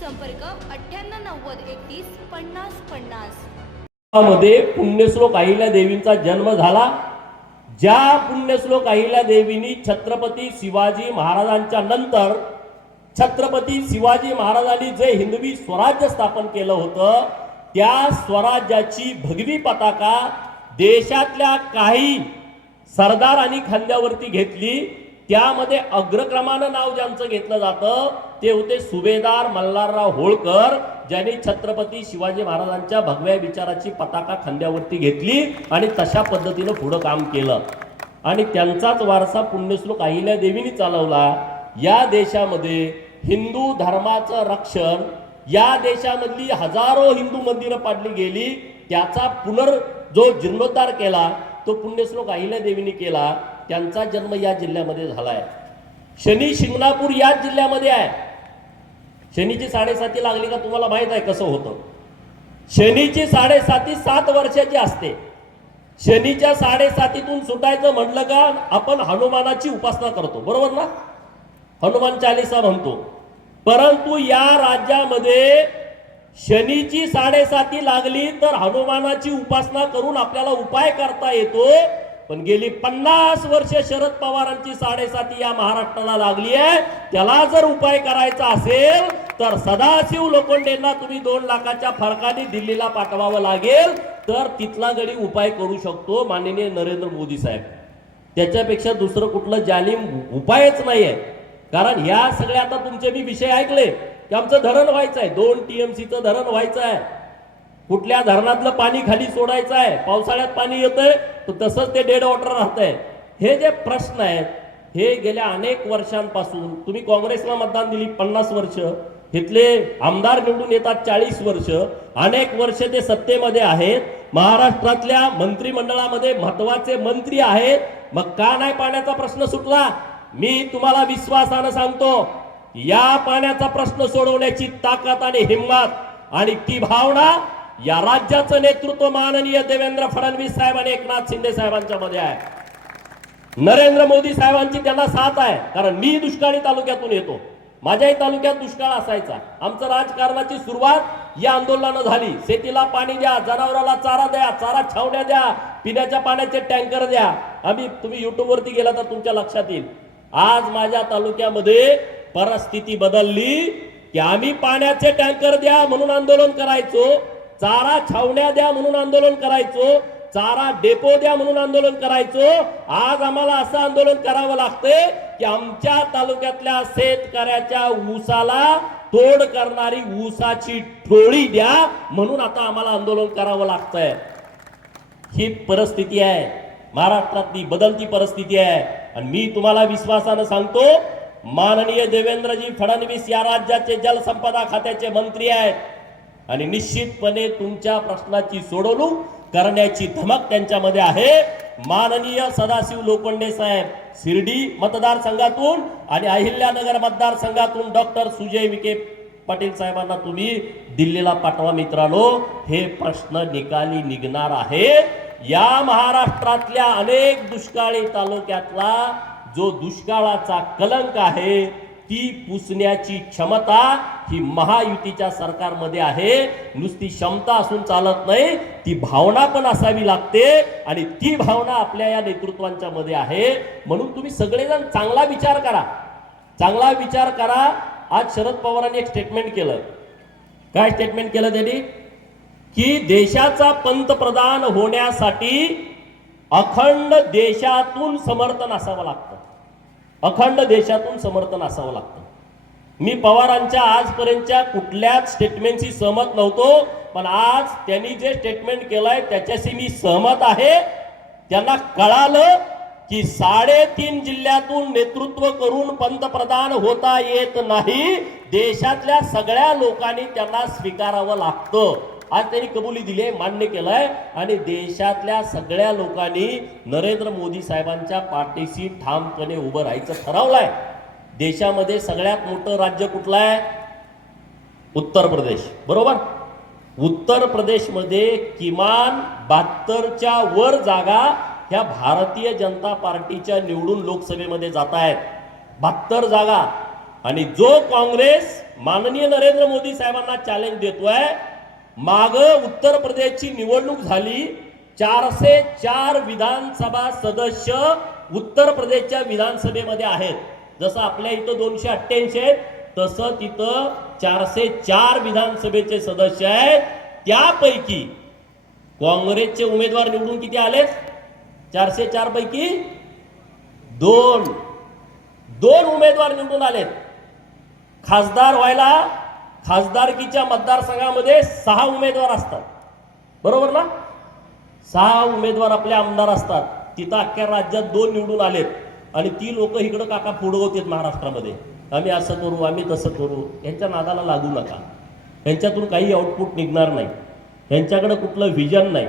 संपर्क अठ्ठ्याण्णव नव्वद एकतीस पन्नास पन्नास. मध्ये पुण्यश्लोक अहिल्या देवींचा जन्म झाला. ज्या पुण्यश्लोक अहिल्या देवींनी छत्रपती शिवाजी महाराजांच्या नंतर छत्रपती शिवाजी महाराजांनी जे हिंदवी स्वराज्य स्थापन केलं होतं त्या स्वराज्याची भगवी पताका देशातल्या काही सरदारांनी खांद्यावरती घेतली. त्यामध्ये अग्रक्रमानं नाव ज्यांचं घेतलं जातं ते होते सुभेदार मल्हारराव होळकर ज्यांनी छत्रपती शिवाजी महाराजांच्या भगव्या विचाराची पताका खांद्यावरती घेतली आणि तशा पद्धतीनं पुढं काम केलं. आणि त्यांचाच वारसा पुण्यश्लोक अहिल्या देवीनी चालवला. या देशामध्ये हिंदू धर्माचं रक्षण या देशामधली हजारो हिंदू मंदिरं पाडली गेली त्याचा पुनर् जो जीर्णोद्धार केला तो पुण्यश्लोक अहिल्या देवीने केला. त्यांचा जन्म या जिल्ह्यामध्ये झालाय. शनी शिंगणापूर याच जिल्ह्यामध्ये आहे. शनीची साडेसाती लागली का तुम्हाला माहीत आहे कसं होतं? शनीची साडेसाती सात वर्षाची असते. शनीच्या साडेसातीतून सुटायचं म्हणलं का आपण हनुमानाची उपासना करतो. बरोबर ना? हनुमान चालिसा म्हणतो. परंतु या राज्यामध्ये शनीची साडेसाती लागली तर हनुमानाची उपासना करून आपल्याला उपाय करता येतो. पण गेली पन्नास वर्ष शरद पवारांची साडेसाती या महाराष्ट्राला लागली आहे. त्याला जर उपाय करायचा असेल तर सदाशिव लोखंडेंना तुम्ही दोन लाखाच्या फरकाने दिल्लीला पाठवावं लागेल. तर तिथला गडी उपाय करू शकतो माननीय नरेंद्र मोदी साहेब. त्याच्यापेक्षा दुसरं कुठलं जालिम उपायच नाही आहे कारण ह्या सगळ्या आता तुमचे मी विषय ऐकले की आमचं धरण व्हायचं आहे दोन टीएमसीचं धरण व्हायचं आहे कुठल्या धरणातलं पाणी खाली सोडायचं आहे? पावसाळ्यात पाणी येतंय तर तसंच ते डेड वॉटर राहतंय. हे जे प्रश्न आहेत हे गेल्या अनेक वर्षांपासून तुम्ही काँग्रेसला मतदान दिली पन्नास वर्ष इथले आमदार निवडून येतात चाळीस वर्ष अनेक वर्ष ते सत्तेमध्ये आहेत. महाराष्ट्रातल्या मंत्रिमंडळामध्ये महत्त्वाचे मंत्री आहेत. मग का नाही पाण्याचा प्रश्न सुटला? मी तुम्हाला विश्वासानं सांगतो या पाण्याचा प्रश्न सोडवण्याची ताकद आणि हिंमत आणि ती भावना या राज्याचं नेतृत्व माननीय देवेंद्र फडणवीस साहेब आणि एकनाथ शिंदे साहेबांच्या मध्ये आहे. नरेंद्र मोदी साहेबांची त्यांना साथ आहे कारण मी दुष्काळी तालुक्यातून येतो. माझ्याही तालुक्यात दुष्काळ असायचा. आमचं राजकारणाची सुरुवात या आंदोलनानं झाली. शेतीला पाणी द्या जनावराला चारा द्या चारा छावण्या द्या पिण्याच्या पाण्याचे टँकर द्या. आम्ही तुम्ही युट्यूबवरती गेला तर तुमच्या लक्षात येईल. आज माझ्या तालुक्यामध्ये परिस्थिती बदलली की आम्ही पाण्याचे टँकर द्या म्हणून आंदोलन करायचो. चारा छावण्या द्या म्हणून आंदोलन करायचो चारा डेपो द्या म्हणून आंदोलन करायचो. आज आम्हाला असं आंदोलन करावं लागतंय की आमच्या तालुक्यातल्या शेतकऱ्याच्या ऊसाला तोड करणारी ऊसाची टोळी द्या म्हणून आता आम्हाला आंदोलन करावं लागतंय. ही परिस्थिती आहे. महाराष्ट्रातली बदलती परिस्थिती आहे. आणि मी तुम्हाला विश्वासानं सांगतो माननीय देवेंद्रजी फडणवीस या राज्याचे जलसंपदा खात्याचे मंत्री आहेत. आणि निश्चितपणे तुमच्या प्रश्नाची सोडवणूक करण्याची धमक त्यांच्यामध्ये आहे. माननीय सदाशिव लोखंडे साहेब शिर्डी मतदारसंघातून आणि अहिल्यानगर मतदारसंघातून डॉक्टर सुजय विखे पाटील साहेबांना तुम्ही दिल्लीला पाठवा मित्रांनो. हे प्रश्न निकाली निघणार आहे या महाराष्ट्रातल्या अनेक दुष्काळी तालुक्यातला जो दुष्काळाचा कलंक आहे ती पुसण्याची क्षमता ही महायुतीच्या सरकारमध्ये आहे. नुसती क्षमता असून चालत नाही ती भावना पण असावी लागते आणि ती भावना आपल्या या नेतृत्वांच्या मध्ये आहे. म्हणून तुम्ही सगळेजण चांगला विचार करा. चांगला विचार करा. आज शरद पवारांनी एक स्टेटमेंट केलं. काय स्टेटमेंट केलं त्यांनी? की देशाचा पंतप्रधान होण्यासाठी अखंड देशातून समर्थन असावं लागतं. अखंड देशातून समर्थन असावं लागतं. मी पवारांच्या आजपर्यंतच्या कुठल्याच स्टेटमेंटशी सहमत नव्हतो पण आज त्यांनी जे स्टेटमेंट केलंय त्याच्याशी मी सहमत आहे. त्यांना कळालं की साडेतीन जिल्ह्यातून नेतृत्व करून पंतप्रधान होता येत नाही. देशातल्या सगळ्या लोकांनी त्यांना स्वीकारावं लागतं. आज त्यांनी कबुली दिली आहे, मान्य केलंय आणि देशातल्या सगळ्या लोकांनी नरेंद्र मोदी साहेबांच्या पाठीशी ठामपणे उभं राहायचं ठरवलंय. देशामध्ये सगळ्यात मोठं राज्य कुठलं आहे? उत्तर प्रदेश. बरोबर? उत्तर प्रदेशमध्ये किमान बहात्तरच्या वर जागा ह्या भारतीय जनता पार्टीच्या निवडून लोकसभेमध्ये जात आहेत. बहात्तर जागा. आणि जो काँग्रेस माननीय नरेंद्र मोदी साहेबांना चॅलेंज देतोय माग उत्तर प्रदेशची निवडणूक झाली. चारशे चार विधानसभा सदस्य उत्तर प्रदेशच्या विधानसभेमध्ये आहेत. जसं आपल्या इथं दोनशे अठ्ठ्याऐंशी आहेत तसं तिथं चारशे चार विधानसभेचे सदस्य आहेत. त्यापैकी काँग्रेसचे उमेदवार निवडून किती आले चारशे चार पैकी दोन. दोन उमेदवार निवडून आलेत. खासदार व्हायला खासदारकीच्या मतदारसंघामध्ये सहा उमेदवार असतात. बरोबर ना? सहा उमेदवार आपले आमदार असतात. तिथं अख्ख्या राज्यात दोन निवडून आलेत. आणि ती लोक इकडं काका फुडवतात महाराष्ट्रामध्ये. आम्ही असं करू आम्ही तसं करू. यांच्या नादाला लागू नका. यांच्यातून काही आउटपुट निघणार नाही. यांच्याकडे कुठलं व्हिजन नाही.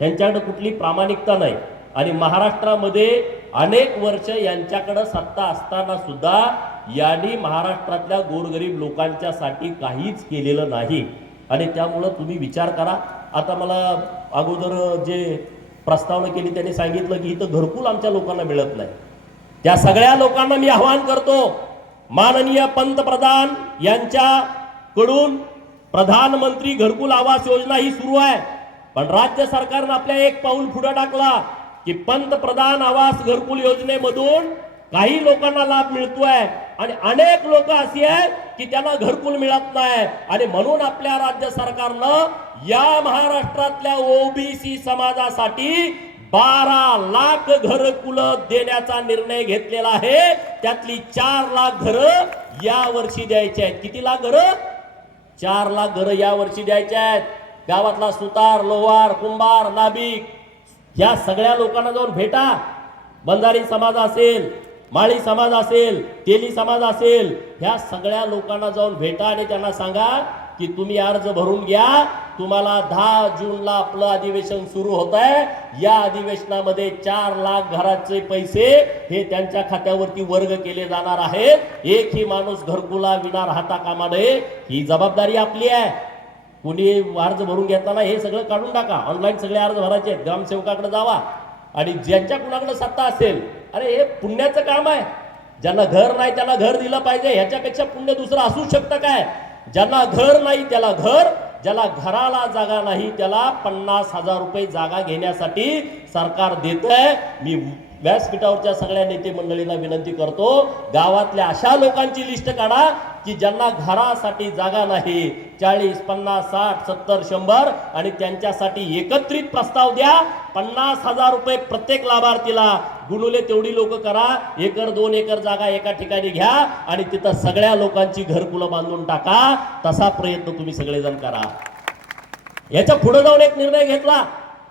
यांच्याकडे कुठली प्रामाणिकता नाही. आणि महाराष्ट्रामध्ये अनेक वर्ष यांच्याकडं सत्ता असताना सुद्धा यांनी महाराष्ट्रातल्या गोरगरीब लोकांच्यासाठी काहीच केलेलं नाही. आणि त्यामुळं तुम्ही विचार करा. आता मला अगोदर जे प्रस्तावना केली त्यांनी सांगितलं की इथं घरकुल आमच्या लोकांना मिळत नाही. त्या सगळ्या लोकांना मी आवाहन करतो. माननीय पंतप्रधान यांच्याकडून प्रधानमंत्री घरकुल आवास योजना ही सुरू आहे. पण राज्य सरकारनं आपल्या एक पाऊल पुढे टाकला की पंतप्रधान आवास घरकुल योजनेमधून काही लोकांना लाभ मिळतोय. आणि अनेक लोक अशी आहेत की त्यांना घरकुल मिळत नाही. आणि म्हणून आपल्या राज्य सरकारनं या महाराष्ट्रातल्या ओबीसी समाजासाठी बारा लाख घरकुल देण्याचा निर्णय घेतलेला आहे. त्यातली चार लाख घरं या वर्षी द्यायची आहेत. किती लाख घरं? चार लाख घरं या वर्षी द्यायचे आहेत. गावातला सुतार लोहार कुंभार नाभिक या सगळ्या लोकांना जाऊन भेटा. बंजारी समाज असेल माळी समाज असेल तेली समाज असेल ह्या सगळ्या लोकांना जाऊन भेटा आणि त्यांना सांगा की तुम्ही अर्ज भरून घ्या. तुम्हाला दहा जूनला आपलं अधिवेशन सुरू होत आहे या अधिवेशनामध्ये चार लाख घराचे पैसे हे त्यांच्या खात्यावरती वर्ग केले जाणार आहेत. एकही माणूस घरकुला विना राहता कामा नये ही जबाबदारी आपली आहे. कुणी अर्ज भरून घेताना हे सगळं काढून टाका. ऑनलाईन सगळे अर्ज भरायचे आहेत. ग्रामसेवकाकडे जावा. आणि ज्यांच्या कुणाकडे सत्ता असेल अरे हे पुण्याचं काम आहे. ज्यांना घर नाही त्याला घर दिलं पाहिजे ह्याच्यापेक्षा पुण्य दुसरं असू शकतं काय? ज्यांना घर नाही त्याला घर ज्याला घराला जागा नाही त्याला पन्नास हजार रुपये जागा घेण्यासाठी सरकार देत आहे मी व्यासपीठावरच्या सगळ्या नेते मंडळीला विनंती करतो गावातल्या अशा लोकांची लिस्ट काढा की ज्यांना घरासाठी जागा नाही चाळीस पन्नास साठ सत्तर शंभर आणि त्यांच्यासाठी एकत्रित प्रस्ताव द्या. पन्नास हजार रुपये प्रत्येक लाभार्थीला गुणुले तेवढी लोक करा. एकर दोन एकर जागा एका ठिकाणी घ्या आणि तिथं सगळ्या लोकांची घरकुलं बांधून टाका. तसा प्रयत्न तुम्ही सगळेजण करा. याच्यापुढे जाऊन एक निर्णय घेतला.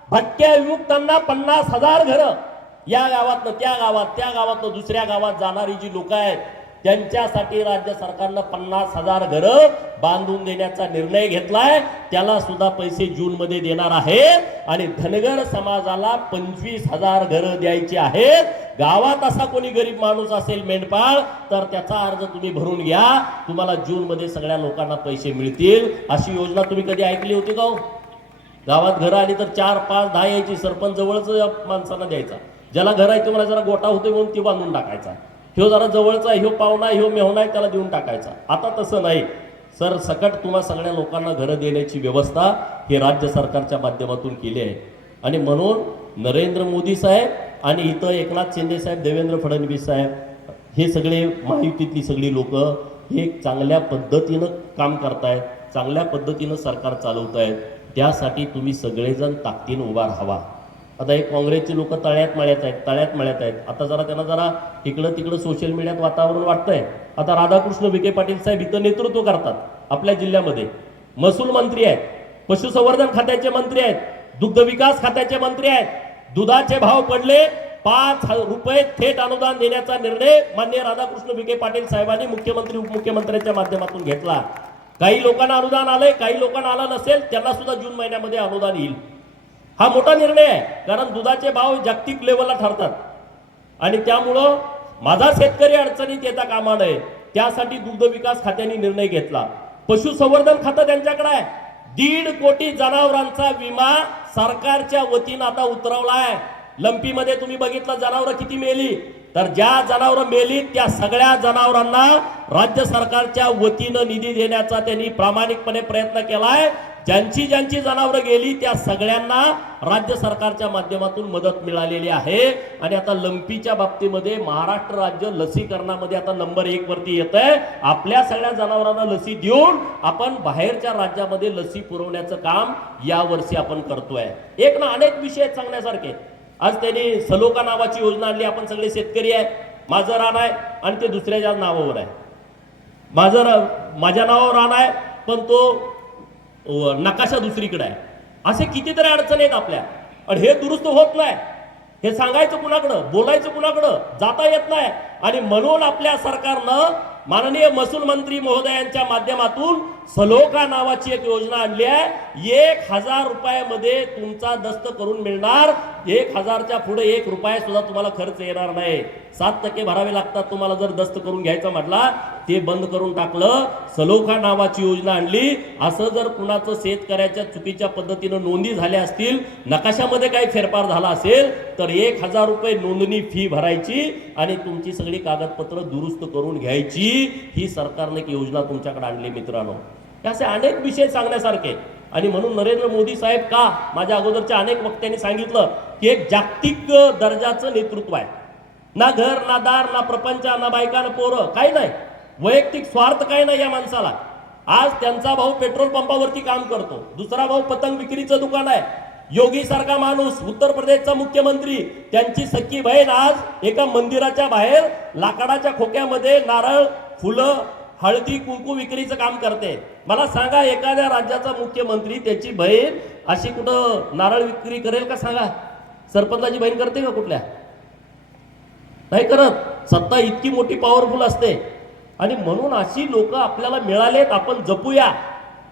भटक्या विमुक्तांना पन्नास हजार घरं. या गावातनं त्या गावात त्या गावातनं दुसऱ्या गावात जाणारी जी लोक आहेत त्यांच्यासाठी राज्य सरकारनं पन्नास हजार घरं बांधून देण्याचा निर्णय घेतलाय त्याला सुद्धा पैसे जून मध्ये देणार आहे आणि धनगर समाजाला पंचवीस हजार घरं द्यायची आहेत. गावात असा कोणी गरीब माणूस असेल मेंढपाळ तर त्याचा अर्ज तुम्ही भरून घ्या. तुम्हाला जून मध्ये सगळ्या लोकांना पैसे मिळतील. अशी योजना तुम्ही कधी ऐकली होती का हो? गावात घरं आली तर चार पाच दहा यायची सरपंच जवळच माणसांना द्यायचा. ज्याला घर आहे तुम्हाला जरा गोटा होते म्हणून ती बांधून टाकायचा. ह्यो जरा जवळचा आहे, ह्यो पाहुणा ह्यो मेहुणा आहे त्याला देऊन टाकायचा. आता तसं नाही. सर सकट तुम्हा सगळ्या लोकांना घरं देण्याची व्यवस्था हे राज्य सरकारच्या माध्यमातून केली आहे. आणि म्हणून नरेंद्र मोदी साहेब आणि इथं एकनाथ शिंदे साहेब देवेंद्र फडणवीस साहेब हे सगळे महायुतीतली सगळी लोक हे चांगल्या पद्धतीनं काम करतायत चांगल्या पद्धतीनं सरकार चालवत आहेत त्यासाठी तुम्ही सगळेजण ताकदीनं उभा राहावा. आता हे काँग्रेसचे लोक तळ्यात मळ्यात आहेत तळ्यात मळ्यात आहेत. आता जरा त्यांना जरा इकडं तिकडं सोशल मीडियात वातावरण वाटतंय. आता राधाकृष्ण विखे पाटील साहेब इथं नेतृत्व करतात आपल्या जिल्ह्यामध्ये. महसूल मंत्री आहेत पशुसंवर्धन खात्याचे मंत्री आहेत दुग्ध विकास खात्याचे मंत्री आहेत. दुधाचे भाव पडले पाच रुपये थेट अनुदान देण्याचा निर्णय मान्य राधाकृष्ण विखे पाटील साहेबांनी मुख्यमंत्री उपमुख्यमंत्र्यांच्या माध्यमातून घेतला. काही लोकांना अनुदान आलंय काही लोकांना आलं नसेल त्यांना सुद्धा जून महिन्यामध्ये अनुदान येईल. हा मोठा निर्णय आहे कारण दुधाचे भाव जागतिक लेवलला ठरतात. आणि त्यामुळं माझा शेतकरी अडचणीत येता कामा नये त्यासाठी दुग्ध विकास खात्याने निर्णय घेतला. पशुसंवर्धन खातं त्यांच्याकडे आहे. दीड कोटी जनावरांचा विमा सरकारच्या वतीनं आता उतरवला आहे. लंपीमध्ये तुम्ही बघितलं जनावरं किती मेली? तर ज्या जनावरं मेली त्या सगळ्या जनावरांना राज्य सरकारच्या वतीनं निधी देण्याचा त्यांनी प्रामाणिकपणे प्रयत्न केलाय. ज्यांची ज्यांची जनावरं गेली त्या सगळ्यांना राज्य सरकारच्या माध्यमातून मदत मिळालेली आहे. आणि आता लंपीच्या बाबतीमध्ये महाराष्ट्र राज्य लसीकरणामध्ये आता नंबर एक वरती येत आहे आपल्या सगळ्या जनावरांना लसी देऊन आपण बाहेरच्या राज्यामध्ये लसी पुरवण्याचं काम या वर्षी आपण करतोय. एक ना अनेक विषय आहेत सांगण्यासारखे. आज त्यांनी सलोका नावाची योजना आणली आपण सगळे शेतकरी आहे माझं रान आहे आणि ते दुसऱ्याच्या नावावर आहे. माझं रा- माझ्या नावावर रान आहे पण तो नकाशा दुसरीकडे आहे. असे कितीतरी अडचणी आहेत आपल्या. आणि हे दुरुस्त होत नाही. हे सांगायचं कुणाकडं? बोलायचं कुणाकडं? जाता येत नाही. आणि म्हणून आपल्या सरकारनं माननीय महसूल मंत्री महोदयांच्या माध्यमातून सलोका नावाची एक योजना आणली आहे. एक हजार रुपयामध्ये तुमचा दस्त करून मिळणार. एक हजारच्या पुढे एक रुपया सुद्धा तुम्हाला खर्च येणार नाही. सात टक्के भरावे लागतात तुम्हाला जर दस्त करून घ्यायचा म्हटला ते बंद करून टाकलं. सलोखा नावाची योजना आणली. असं जर कुणाचं शेतकऱ्याच्या चुकीच्या पद्धतीनं नोंदी झाल्या असतील नकाशामध्ये काही फेरफार झाला असेल तर एक हजार रुपये नोंदणी फी भरायची आणि तुमची सगळी कागदपत्र दुरुस्त करून घ्यायची. ही सरकारने एक योजना तुमच्याकडे आणली मित्रांनो. हे असे अनेक विषय सांगण्यासारखे आणि म्हणून नरेंद्र मोदी साहेब का माझ्या अगोदरच्या अनेक वक्त्यांनी सांगितलं की एक जागतिक दर्जाचं नेतृत्व आहे. ना घर ना दार ना प्रपंच ना बायका ना पोरं काही नाही. वैयक्तिक स्वार्थ काय नाही या माणसाला. आज त्यांचा भाऊ पेट्रोल पंपावरती काम करतो. दुसरा भाऊ पतंग विक्रीचं दुकान आहे. योगी सारखा माणूस उत्तर प्रदेशचा मुख्यमंत्री त्यांची सख्खी बहीण आज एका मंदिराच्या बाहेर लाकडाच्या खोक्यामध्ये नारळ फुलं हळदी कुंकू विक्रीचं काम करते. मला सांगा एखाद्या राज्याचा मुख्यमंत्री त्याची बहीण अशी कुठं नारळ विक्री करेल का सांगा? सरपंचाची बहीण करते का कुठल्या? नाही करत. सत्ता इतकी मोठी पॉवरफुल असते. आणि म्हणून अशी लोक आपल्याला मिळालेत आपण जपूया.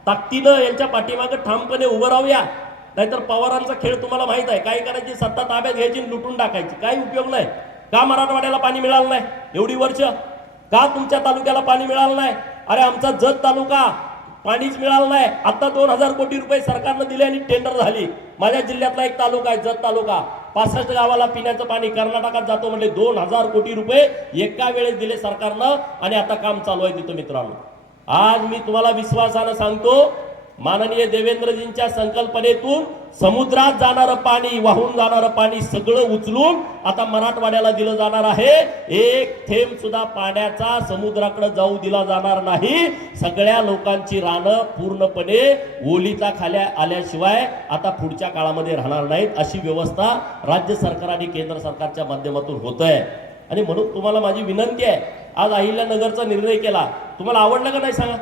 ताकदीनं यांच्या पाठीमागं ठामपणे उभं राहूया. नाहीतर पवारांचा खेळ तुम्हाला माहीत आहे. काय करायची? सत्ता ताब्यात घ्यायची लुटून टाकायची. काही उपयोग नाही. का मराठवाड्याला पाणी मिळालं नाही? एवढी वर्ष का तुमच्या तालुक्याला पाणी मिळालं नाही? अरे आमचा जत तालुका पाणीच मिळालं नाही. आता दोन हजार कोटी रुपये सरकारनं दिले आणि टेंडर झाली. माझ्या जिल्ह्यातला एक तालुका आहे जत तालुका. पासष्ट गावाला पिण्याचं पाणी कर्नाटकात जातो म्हणजे दोन हजार कोटी रुपये एका वेळेस दिले सरकारनं आणि आता काम चालू आहे तिथं मित्रांनो. आज मी तुम्हाला विश्वासानं सांगतो माननीय देवेंद्रजींच्या संकल्पनेतून समुद्रात जाणारं पाणी वाहून जाणारं पाणी सगळं उचलून आता मराठवाड्याला दिलं जाणार आहे. एक थेंब सुद्धा पाण्याचा समुद्राकडे जाऊ दिला जाणार नाही. सगळ्या लोकांची रानं पूर्णपणे ओलीचा खाल्या आल्याशिवाय आता पुढच्या काळामध्ये राहणार नाहीत. अशी व्यवस्था राज्य सरकार आणि केंद्र सरकारच्या माध्यमातून होत आहे आणि म्हणून तुम्हाला माझी विनंती आहे आज अहिल्यानगरचा निर्णय केला. तुम्हाला आवडलं का नाही सांगा?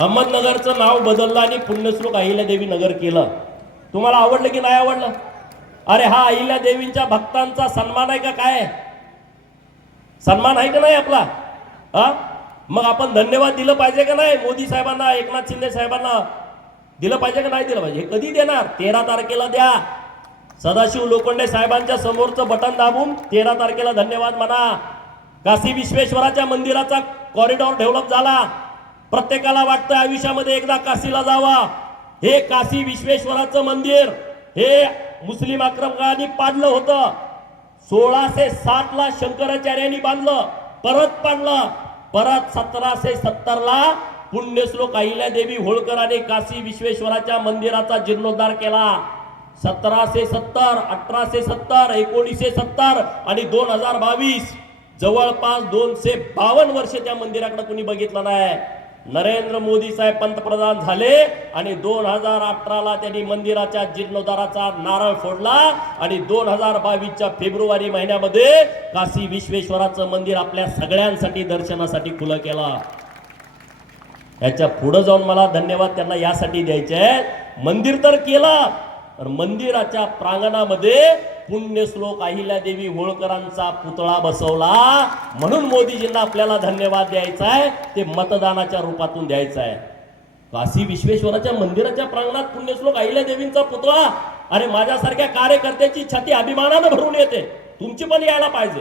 अहमदनगरचं नाव बदललं आणि पुण्यश्लोक अहिल्यादेवी नगर केलं. तुम्हाला आवडलं की नाही आवडलं? अरे हा अहिल्यादेवींच्या भक्तांचा सन्मान आहे का काय? सन्मान आहे का नाही आपला? हा? मग आपण धन्यवाद दिलं पाहिजे का नाही? मोदी साहेबांना एकनाथ शिंदे साहेबांना? दिलं पाहिजे का नाही दिलं पाहिजे? हे कधी देणार? तेरा तारखेला द्या. सदाशिव लोखंडे साहेबांच्या समोरचं बटन दाबून तेरा तारखेला धन्यवाद म्हणा. काशी विश्वेश्वराच्या मंदिराचा कॉरिडॉर डेव्हलप झाला. प्रत्येकाला वाटतं आयुष्यामध्ये एकदा काशीला जावा. हे काशी विश्वेश्वराचं मंदिर हे मुस्लिम आक्रमकांनी पाडलं होतं. सोळाशे साठ ला शंकराचार्यांनी बांधलं परत पाडलं. परत सतराशे सत्तर ला पुण्यश्लोक अहिल्यादेवी होळकराने काशी विश्वेश्वराच्या मंदिराचा जीर्णोद्धार केला. सतराशे सत्तर अठराशे सत्तर एकोणीसशे सत्तर आणि दोन हजार बावीस. जवळपास दोनशे बावन्न वर्ष त्या मंदिराकडे कुणी बघितलं नाही. नरेंद्र मोदी साहेब पंतप्रधान झाले आणि दोन हजार अठराला त्यांनी मंदिराच्या जीर्णोद्धाराचा नारळ फोडला आणि दोन हजार बावीसच्या फेब्रुवारी महिन्यामध्ये काशी विश्वेश्वराचं मंदिर आपल्या सगळ्यांसाठी दर्शनासाठी खुलं केलं. याच्यापुढे जाऊन मला धन्यवाद त्यांना यासाठी द्यायचे मंदिर तर केलं तर मंदिराच्या प्रांगणामध्ये पुण्यश्लोक अहिल्यादेवी होळकरांचा पुतळा बसवला. म्हणून मोदीजींना आपल्याला धन्यवाद द्यायचा आहे. ते मतदानाच्या रूपातून द्यायचं आहे. काशी विश्वेश्वराच्या मंदिराच्या प्रांगणात पुण्यश्लोक अहिल्यादेवींचा पुतळा. अरे माझ्यासारख्या कार्यकर्त्याची छाती अभिमानानं भरून येते. तुमची पण यायला पाहिजे.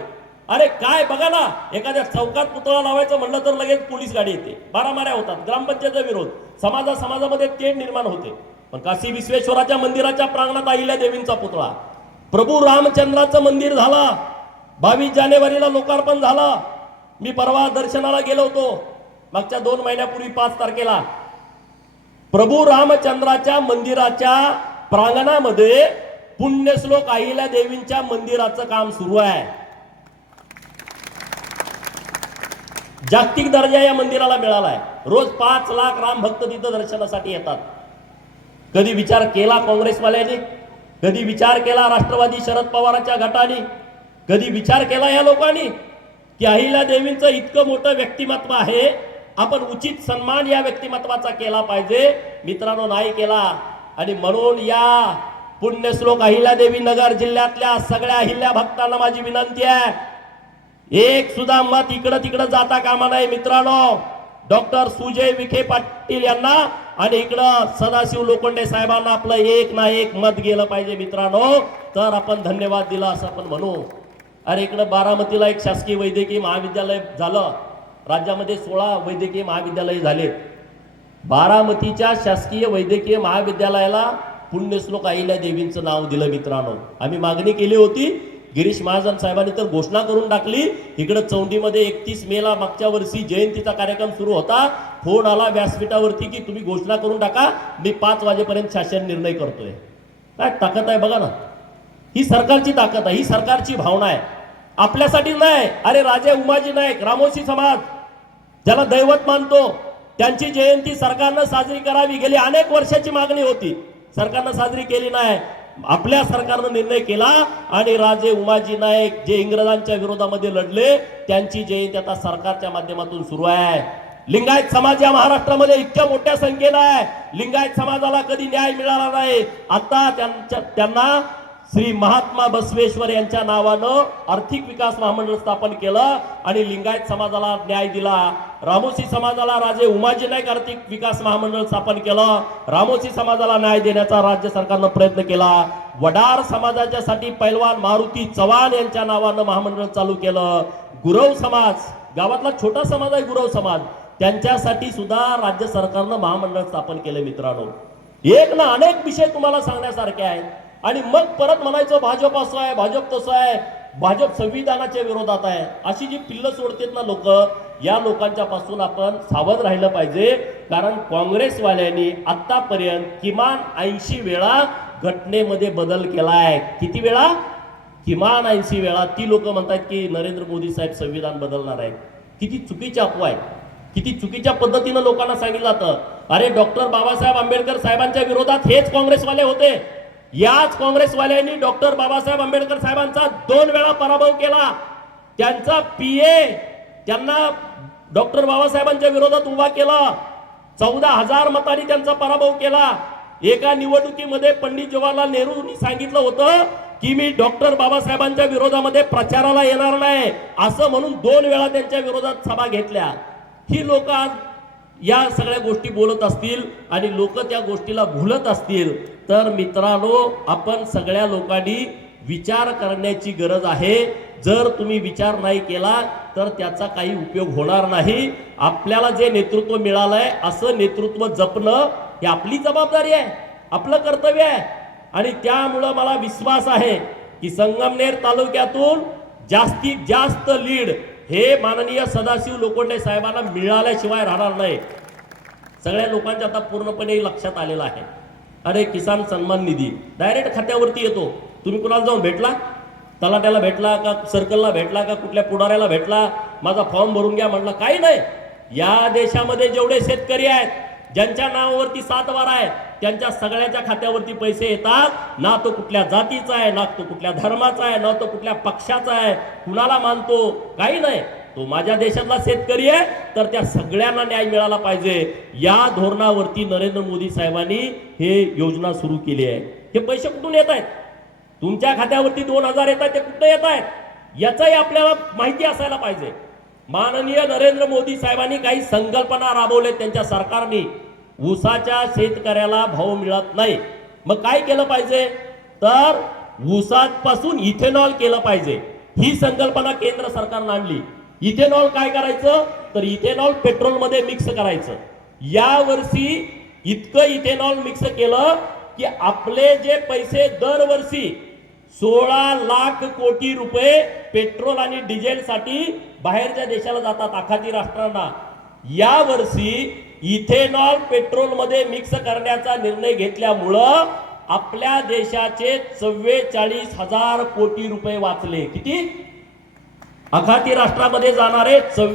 अरे काय? बघा ना एखाद्या चौकात पुतळा लावायचं म्हणलं तर लगेच पोलीस गाडी येते. बारामाऱ्या होतात. ग्रामपंचायतचा विरोध. समाजा समाजामध्ये तेढ निर्माण होते. पण काशी विश्वेश्वराच्या मंदिराच्या प्रांगणात अहिल्या देवींचा पुतळा. प्रभू रामचंद्राचं मंदिर झाला. बावीस जानेवारीला लोकार्पण झाला. मी परवा दर्शनाला गेलो होतो. मागच्या दोन महिन्यापूर्वी पाच तारखेला. प्रभू रामचंद्राच्या मंदिराच्या प्रांगणामध्ये पुण्यश्लोक अहिल्या देवींच्या मंदिराचं काम सुरू आहे. जागतिक दर्जा या मंदिराला मिळाला आहे रोज पाच लाख राम भक्त तिथं दर्शनासाठी येतात. कधी विचार केला काँग्रेसवाल्यांनी? कधी विचार केला राष्ट्रवादी शरद पवारांच्या गटाने? कधी विचार केला या लोकांनी? की अहिल्या देवींचं इतकं मोठं व्यक्तिमत्व आहे आपण उचित सन्मान या व्यक्तिमत्वाचा केला पाहिजे. मित्रांनो नाही केला. आणि म्हणून या पुण्यश्लोक अहिल्यादेवी नगर जिल्ह्यातल्या सगळ्या अहिल्या भक्तांना माझी विनंती आहे. एक सुद्धा मत इकडं तिकडं जाता कामा नाही मित्रांनो. डॉक्टर सुजय विखे पाटील यांना आणि इकडं सदाशिव लोखंडे साहेबांना आपलं एक ना एक मत गेलं पाहिजे मित्रांनो. तर आपण धन्यवाद दिला असं आपण म्हणू. अरे इकडं बारामतीला एक शासकीय वैद्यकीय महाविद्यालय झालं. राज्यामध्ये सोळा वैद्यकीय महाविद्यालय झाले. बारामतीच्या शासकीय वैद्यकीय महाविद्यालयाला पुण्यश्लोक अहिल्या देवींचं नाव दिलं मित्रांनो. आम्ही मागणी केली होती गिरीश महाजन साहेबांनी तर घोषणा करून टाकली. इकडं चौंडीमध्ये एकतीस मेला मागच्या वर्षी जयंतीचा कार्यक्रम सुरू होता. फोन आला व्यासपीठावरती की तुम्ही घोषणा करून टाका. मी पाच वाजेपर्यंत शासन निर्णय करतोय. काय ताकद आहे बघा ना. ही सरकारची ताकद आहे. ही सरकारची भावना आहे. आपल्यासाठी नाही. अरे राजे उमाजी नाईक रामोशी समाज ज्याला दैवत मानतो त्यांची जयंती सरकारनं साजरी करावी. गेली अनेक वर्षाची मागणी होती. सरकारनं साजरी केली नाही. आपल्या सरकारनं निर्णय केला आणि राजे उमाजी नाईक जे इंग्रजांच्या विरोधामध्ये लढले त्यांची जयंती आता सरकारच्या माध्यमातून सुरू आहे. लिंगायत समाज या महाराष्ट्रामध्ये इतक्या मोठ्या संख्येनं आहे. लिंगायत समाजाला कधी न्याय मिळाला नाही. आता त्यांच्या त्यांना श्री महात्मा बसवेश्वर यांच्या नावानं आर्थिक विकास महामंडळ स्थापन केलं आणि लिंगायत समाजाला न्याय दिला. रामोशी समाजाला राजे उमाजी नाईक आर्थिक विकास महामंडळ स्थापन केलं. रामोशी समाजाला न्याय देण्याचा राज्य सरकारनं प्रयत्न केला. वडार समाजाच्या साठी पैलवान मारुती चव्हाण यांच्या नावानं महामंडळ चालू केलं. गुरव समाज गावातला छोटा समाज आहे गुरव समाज. त्यांच्यासाठी सुद्धा राज्य सरकारनं महामंडळ स्थापन केलं मित्रांनो. एक ना अनेक विषय तुम्हाला सांगण्यासारखे आहेत. आणि मग परत म्हणायचं भाजप असं आहे भाजप तसं आहे भाजप संविधानाच्या विरोधात आहे. अशी जी पिल्लं सोडतेत ना लोक या लोकांच्या पासून आपण सावध राहिलं पाहिजे. कारण काँग्रेसवाल्यांनी आतापर्यंत किमान ऐंशी वेळा घटनेमध्ये बदल केलाय. किती वेळा? किमान ऐंशी वेळा. ती लोक म्हणतात की नरेंद्र मोदी साहेब संविधान बदलणार आहे किती चुकीची अफवा आहे किती चुकीच्या पद्धतीनं लोकांना सांगितलं जातं. अरे डॉक्टर बाबासाहेब आंबेडकर साहेबांच्या विरोधात हेच काँग्रेसवाले होते. याच काँग्रेसवाल्यांनी डॉक्टर बाबासाहेब आंबेडकर साहेबांचा दोन वेळा पराभव केला. त्यांचा पी ए त्यांना डॉक्टर बाबासाहेबांच्या विरोधात उभा केला. चौदा हजार मतांनी त्यांचा पराभव केला. एका निवडणुकीमध्ये पंडित जवाहरलाल नेहरूंनी सांगितलं होतं की मी डॉक्टर बाबासाहेबांच्या विरोधामध्ये प्रचाराला येणार नाही. असं म्हणून दोन वेळा त्यांच्या विरोधात सभा घेतल्या. ही लोक आज या सगळ्या गोष्टी बोलत असतील आणि लोक त्या गोष्टीला भुलत असतील तर मित्रांनो आपण सगळ्या लोकांनी विचार करण्याची गरज आहे. जर तुम्ही विचार नाही केला तर त्याचा काही उपयोग होणार नाही. आपल्याला जे नेतृत्व मिळालंय असं नेतृत्व जपणं ही आपली जबाबदारी आहे आपलं कर्तव्य आहे. आणि त्यामुळं मला विश्वास आहे की संगमनेर तालुक्यातून जास्तीत जास्त लीड हे माननीय सदाशिव लोखंडे साहेबांना मिळाल्याशिवाय राहणार नाही. सगळ्या लोकांच्या आता पूर्णपणे लक्षात आलेलं आहे. अरे किसान सन्मान निधी. डायरेक्ट खात्यावरती येतो. तुम्ही कुणाला जाऊन भेटला? तलाट्याला भेटला का सर्कलला भेटला का कुठल्या पुढाऱ्याला भेटला? माझा फॉर्म भरून घ्या म्हटलं काही नाही. या देशामध्ये जेवढे शेतकरी आहेत ज्यांच्या नावावरती सात वारा आहे त्यांच्या सगळ्याच्या खात्यावरती पैसे येतात. ना तो कुठल्या जातीचा आहे ना तो कुठल्या धर्माचा आहे ना तो कुठल्या पक्षाचा आहे. कुणाला मानतो? काही नाही. तो माझ्या देशातला शेतकरी आहे तर त्या सगळ्यांना न्याय मिळाला पाहिजे. या धोरणावरती नरेंद्र मोदी साहेबांनी हे योजना सुरू केली आहे. हे पैसे कुठून येत आहेत? तुमच्या खात्यावरती दोन हजार येत आहेत ते कुठं येत आहेत? याचाही आपल्याला माहिती असायला पाहिजे. माननीय नरेंद्र मोदी साहेबांनी काही संकल्पना राबवल्या त्यांच्या सरकारने. ऊसाच्या शेतकऱ्याला भाव मिळत नाही. मग काय केलं पाहिजे? तर ऊसापासून इथेनॉल केलं पाहिजे. ही संकल्पना केंद्र सरकारनं आणली. इथेनॉल काय करायचं? तर इथेनॉल पेट्रोलमध्ये मिक्स करायचं. या वर्षी इतकं इथेनॉल मिक्स केलं की आपले जे पैसे दरवर्षी सोळा लाख कोटी रुपये पेट्रोल आणि डिझेलसाठी बाहेरच्या देशाला जातात आखाती राष्ट्रांना. या वर्षी इथेनॉल पेट्रोलमध्ये मिक्स करण्याचा निर्णय घेतल्यामुळं आपल्या देशाचे चव्वेचाळीस हजार कोटी रुपये वाचले. किती? अखाती राष्ट्रामध्ये जाणारे चव्वे